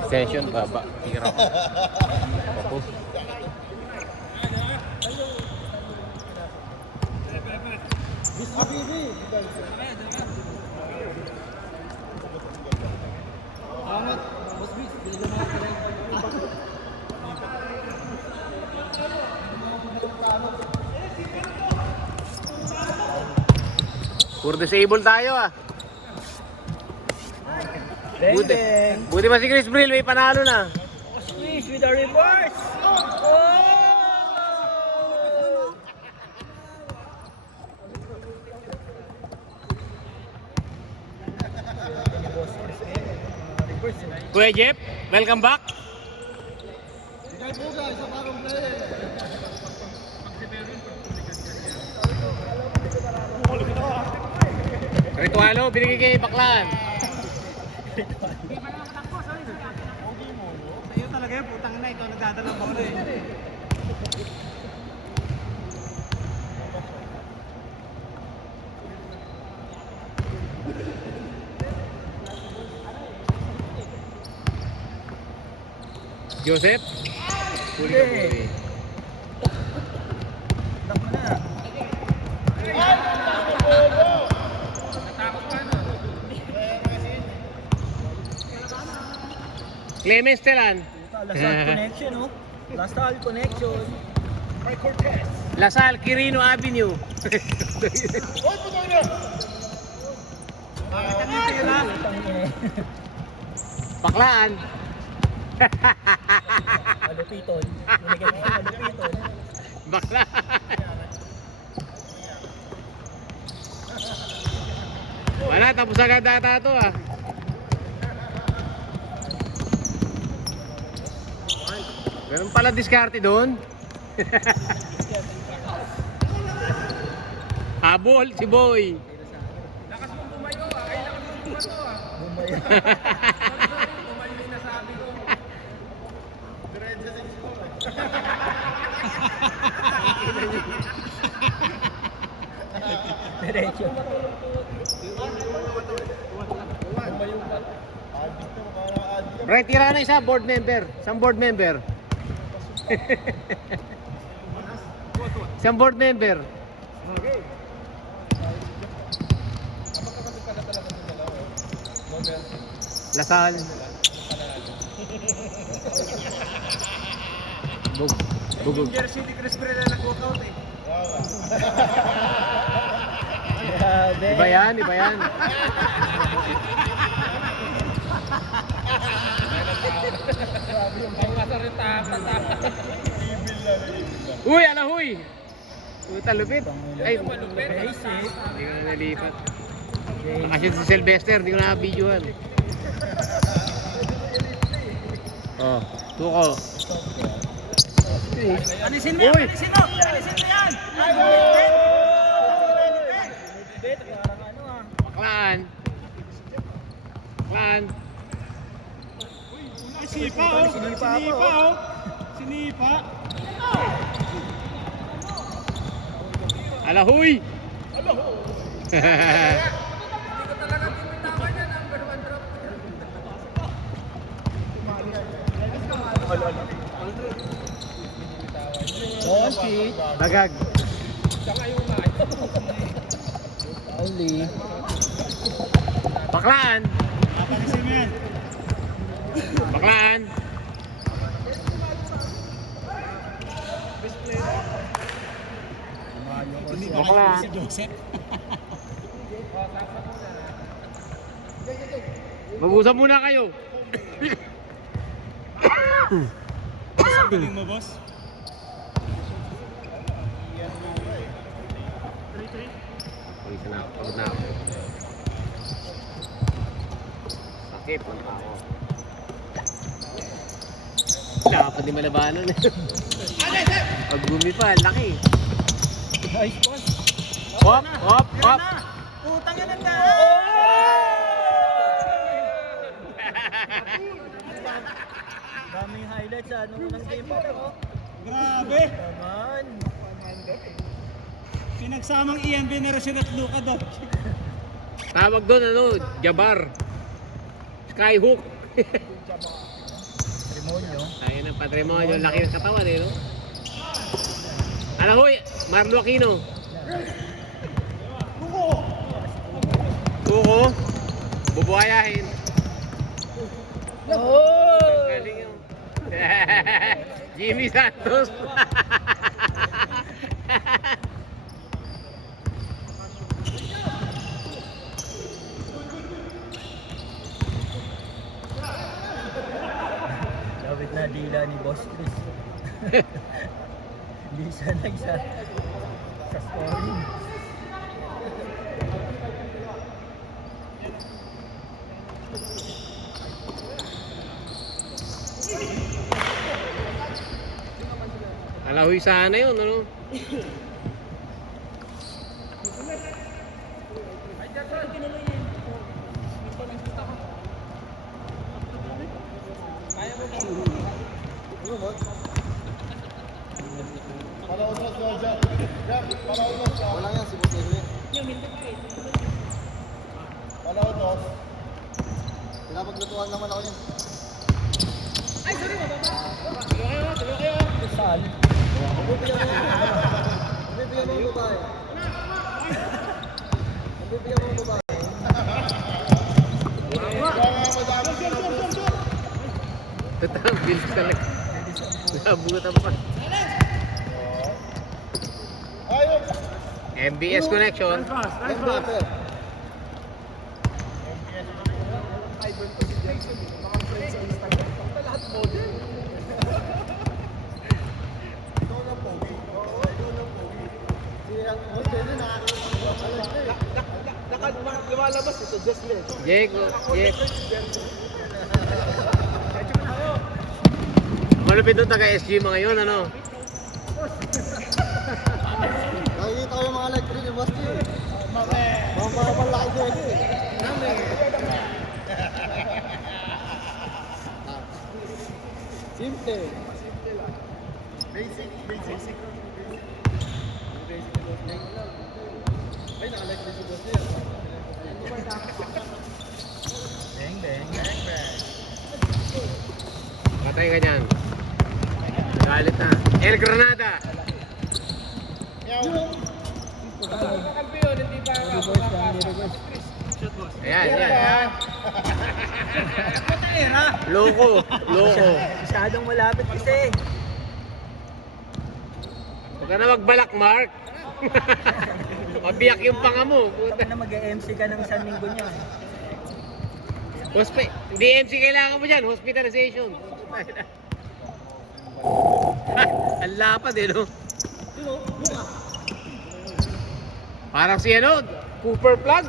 Extension baba. Hirap. Tapos. Puro disable tayo ah. Buti pa si Chris Brill, may panalo na. Squeeze with a reverse. Kuya Jeff, welcome back. Ritualo, binigay kay Baklan. Sa'yo talaga yun, putang na ito, nagdadalang bola eh. Joseph. Huli ka huli. Tama na. Clemens Telan. Lasal connection, oh. Lasal connection. Lasal, Quirino Avenue. Baklaan. Alupiton. Binigay mo alupiton. Baklaan. Wala, tapos agad data to ah. Ganun pala diskarte doon. Habol si Boy. Lakas mo bumayo ah. Ay, lakas mo bumayo ah. Bumayo. Bumayo yung nasabi ko. Diretso sa score. Diretso. Right, tira na isa, board member. Isang board member. Isang board member. Lasal. Bugog. Yung jersey ni Chris Brera nag-walkout eh. Iba yan, iba yan. Uy, ala huy. Puta lupit. Ay, hindi ko na nalipat. Kasi si Sylvester, hindi ko na-videoan. Oh, tuko. Alisin mo yan! Uy! Alisin mo! Alisin mo yan! Baklaan. Baklaan. Sinipa oh! Sinipa oh! Sinipa! Ala huy. Bagag. Ali. Baklaan. Baklaan. Baklaan. Joseph. Mag-usap muna kayo. Galing mo, boss? Isa na ako. Pagod na ako. Sakit. Punta ako. Wala pa di malabanan. Pag gumi pa, laki. Nice boss. Hop, hop, hop. Putang yan ang daming highlights sa ano ng game pa rin, oh. Grabe! Naman! Pinagsamang Ian Veneracion at Luka Doncic. Tawag doon ano, Jabar. Skyhook. Demonyo. Ayun ang patrimonyo, laki ng katawan eh, no? Ano hoy, Marlo Aquino. Kuko. Bubuhayahin. Oh! Galing yun. Jimmy Santos. Lawit na dila ni Boss Chris. Hindi sanay sa scoring. Alahoy sana yun, ano? Wala yan si Boss Chris. Wala ko dos. Pinapaglutuan naman ako niyan. Saan? Bibigyan mo ang babae. Bibigyan mo ang babae. Totoo, bilis talaga. Nabutan pa. MBS connection. Lumalabas ito, just me. Jake. Malupit doon taga SG mga yun, ano? Nakikita ko yung mga electric ni Boss Chris. Mga malaki doon eh. Simple. Basic. Ay, naka-like din si Boss Chris. Bang. Patay ka dyan. Galit na. El Granada. Ayan. Loko. Masyadong malapit kasi. Huwag ka na magbalak, Mark. Mabiyak yung panga mo. Huwag na mag-MC ka ng isang linggo niya. Hindi MC kailangan mo dyan. Hospitalization. Ang lapad eh, no? Parang si ano, Cooper Plug.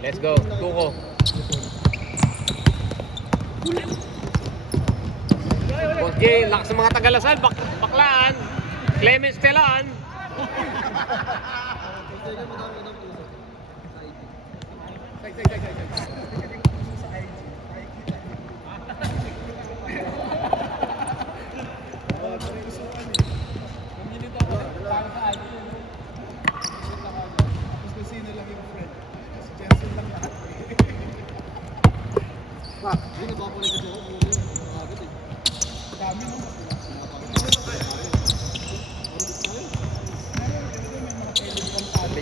Let's go, Tuko. Boss J, lakas ng mga Tagalasal, Baklaan, Clemens Telan.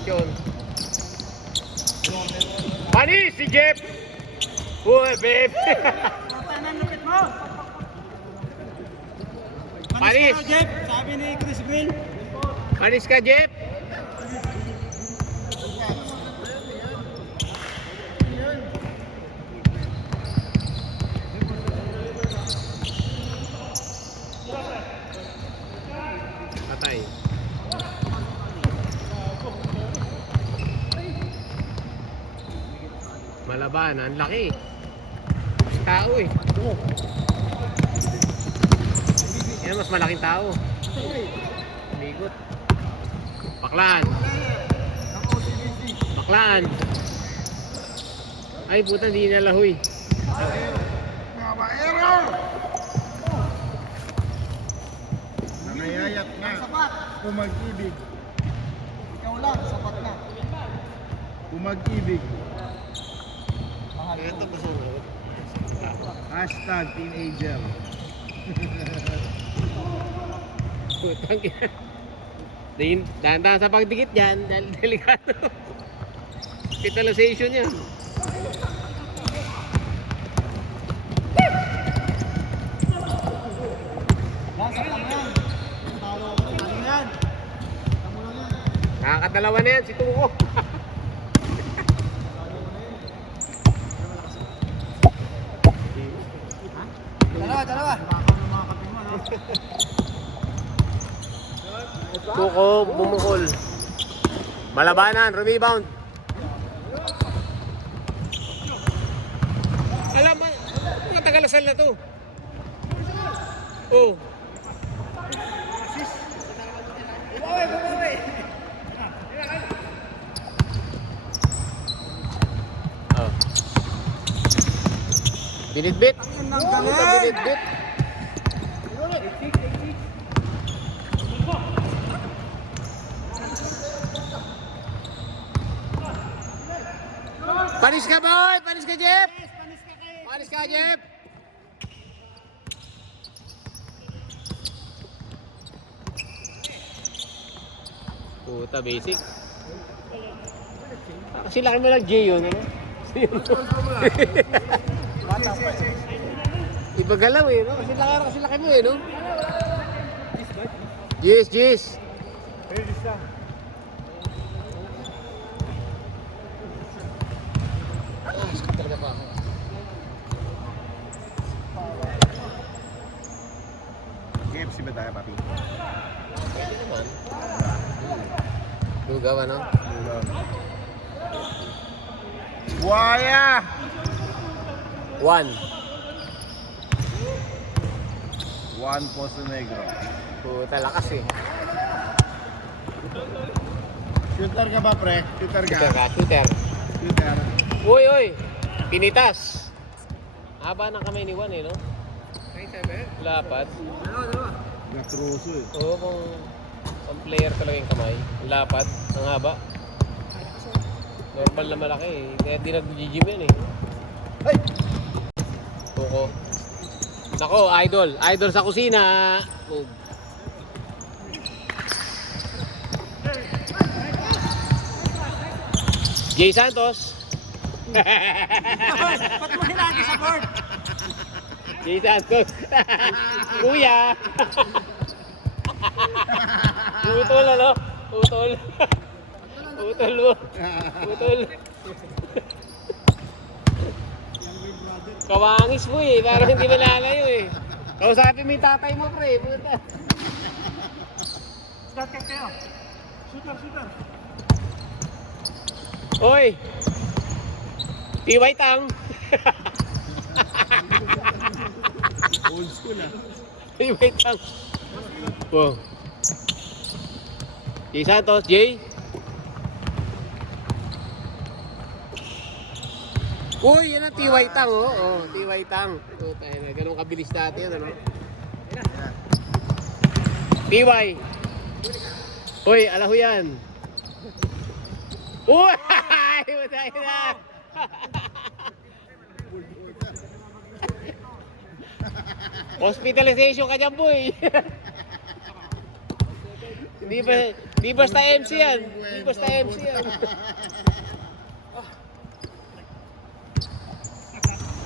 Yun. Panis si Jeff. Uy, babe. Panis. Jeff, sabi ni Chris Green. Panis ka, Jeff. Patay. Malaban, ang laki. Tao eh. Yan, mas malaking tao. Bigot. Baklaan. Ay, puta, hindi nalahoy. Payat nga. Umag-ibig. Ikaw lang, sapat na. Umag-ibig. Ito gusto mo. Hashtag teenager. Putang ina. Dahan-dahan sa pagdikit dyan, dahil delikado. Hospitalization yan. Nasa lang yan. Talo ako. Ano yan? Tamo lang yan. Nakakadalawa na yan, si Tuko. Dalawa. Tuko, bumukol. Malabanan, rebound. Alam mo, matagal asal na to. Oh. Oh. Binitbit. Binitbit. Panis ka, boy! Panis ka, Jeff! Panis ka, Jeff! Puta, basic. Kasi laki mo lang J yun, ano? Iba galaw eh, no? Kasi laki mo eh, no? Jis! KFC ba tayo, papi? Pwede naman. Lugaw, ano? Buhaya! 1. Juan Pozo Negro. Puta, lakas eh. Shooter ka ba, pre? Shooter ka? Shooter. Shooter. Uy! Pinitas! Haba ng kamay ni Juan eh, no? Lapad. Gatruso eh. Oo, kung player talaga yung kamay. Lapad, ang haba. Normal na malaki eh. Kaya di nag-gym yan eh. Ay! Tuko. Nako, idol. Idol sa kusina. Move. Jay Santos. Ba't mo hinagi sa board? Jay Santos. Kuya. Utol, ano? Utol. Utol mo. Utol. Kawangis mo eh. Parang hindi malalayo eh. Kausapin mo yung tatay mo, pre. Puta. Start kayo. Shooter. Oy! Tiway tang! Old school ah. Tiway tang! Wow. Jay Santos, Jay! Uy, yan ang tiway tang, oh. Oh, tiway tang. Oh, tayo na. Ganun kabilis dati yan, ano? Tiway! Uy, alaho yan! Uy! Matay na! Hospitalization ka dyan, boy! Hindi basta MC yan. Hindi basta MC yan.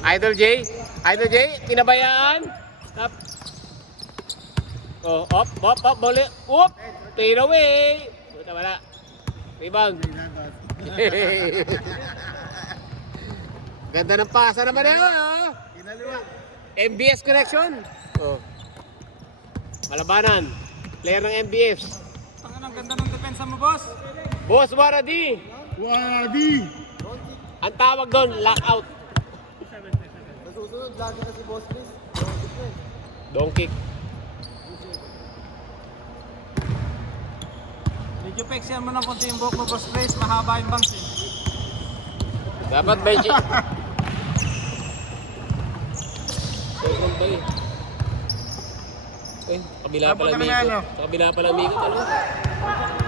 Idol J, tinabayaan. Up. Oh, up, bole. Up. Take away. Buta wala. Rebound. Ganda ng pasa naman yun, oh. MBS connection. Oh. Malabanan. Player ng MBS. Ang ganda ng depensa mo, boss. Boss Waradi. Wadi! Ang tawag doon, lockout. Nasusunod lagi na si boss, please. Long kick. Medyo peksiyan mo ng konti yung buhok mo, boss, please. Mahaba yung bangs, eh. Dapat ba yung second ba eh. Uy, kabila Ah, pala punta ka na, Miko. ano? Sa kabila pala Miko, ano?